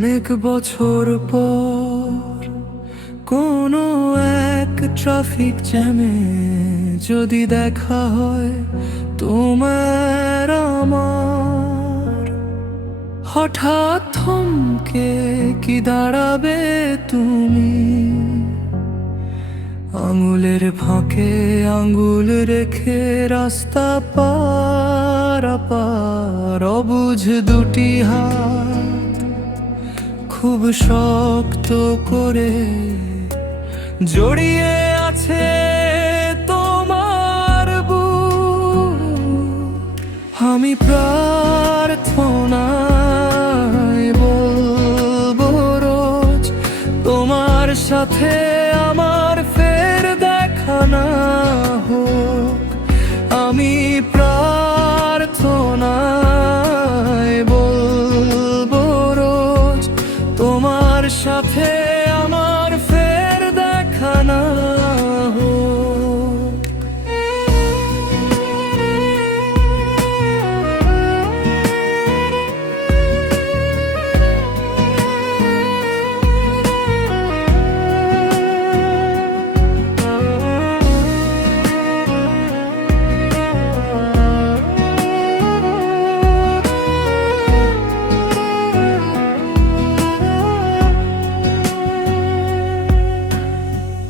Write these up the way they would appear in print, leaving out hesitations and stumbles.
অনেক বছর পর কোনো এক ট্রাফিক জ্যামে যদি দেখা হয় তোমার আমার, হঠাৎ থমকে কি দাঁড়াবে তুমি? আঙুলের ফাঁকে আঙুল রেখে রাস্তা পারাপার, অবুঝ দুটি হাত খুব শক্ত করে জড়িয়ে আছে তোমার বুক। আমি প্রার্থনায় বলবো রোজ তোমার সাথে আমার ফের দেখা না হোক। আমি প্রার্থনায় বলবো রোজ তোমার সাথে আমার ফের দেখা না হোক।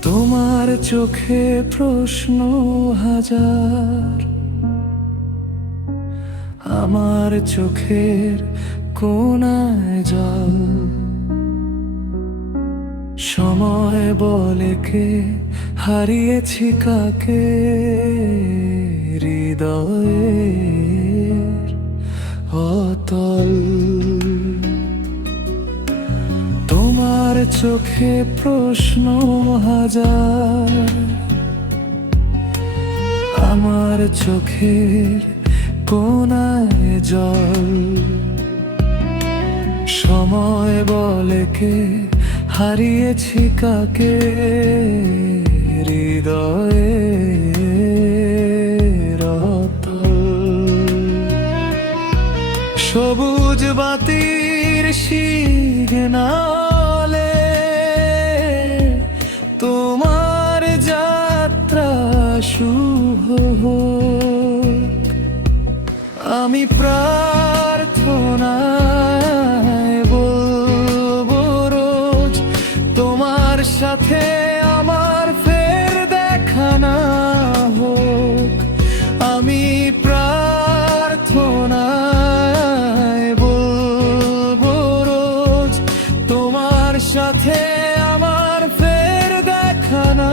তোমার চোখে প্রশ্ন হাজার, আমার চোখের কোণায় জল। সময় বলে কে হারিয়েছি কাকে, হৃদয়ের অতল। তোমার চোখে প্রশ্ন হাজার, আমার চোখের কোণায় জল। সময় বলে কে হারিয়েছি কাকে, হৃদয়ের অতল। সবুজ বাতির সিগনালে তোমার যাত্রা শুভ হোক। আমি প্রার্থনায় বলবো রোজ তোমার সাথে আমার ফের দেখা না হোক। আমি প্রার্থনায় বলবো রোজ তোমার সাথে আমার ফের দেখা না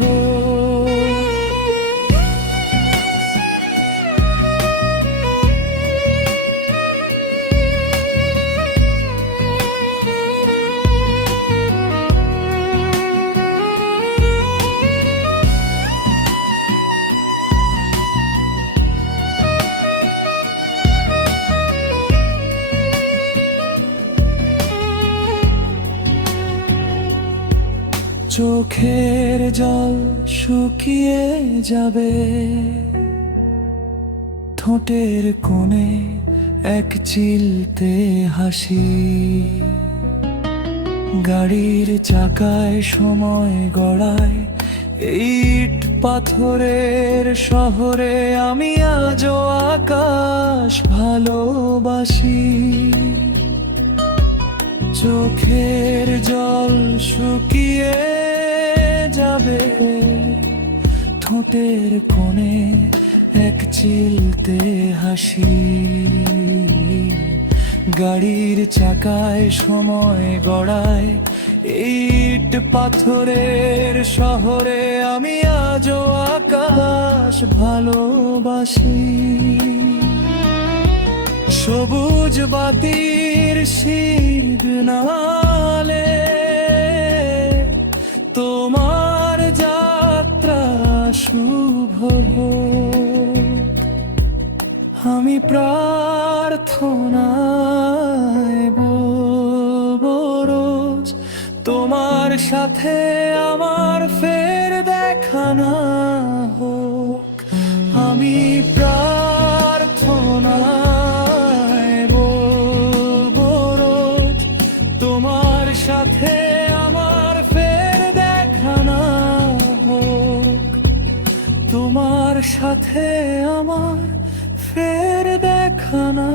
হোক। চোখের জল শুকিয়ে যাবে, ঠোঁটের কোণে এক চিলতে হাসি। গাড়ির চাকায় সময় গড়ায় ইট পাথরের শহরে, আমি আজও আকাশ ভালোবাসি। চোখের জল শুকিয়ে যাবে, ঠোঁটের কোণে এক চিলতে হাসি। গাড়ির চাকায় সময় গড়ায় ইট পাথরের শহরে, আমি আজও আকাশ ভালোবাসি। সবুজ বাতির সিগনালে তোমার যাত্রা শুভ হোক। আমি প্রার্থনায় বলবো রোজ তোমার সাথে আমার ফের দেখা না হোক। আমি প্রার্থনায় বলবো রোজ সাথে আমার ফের দেখা না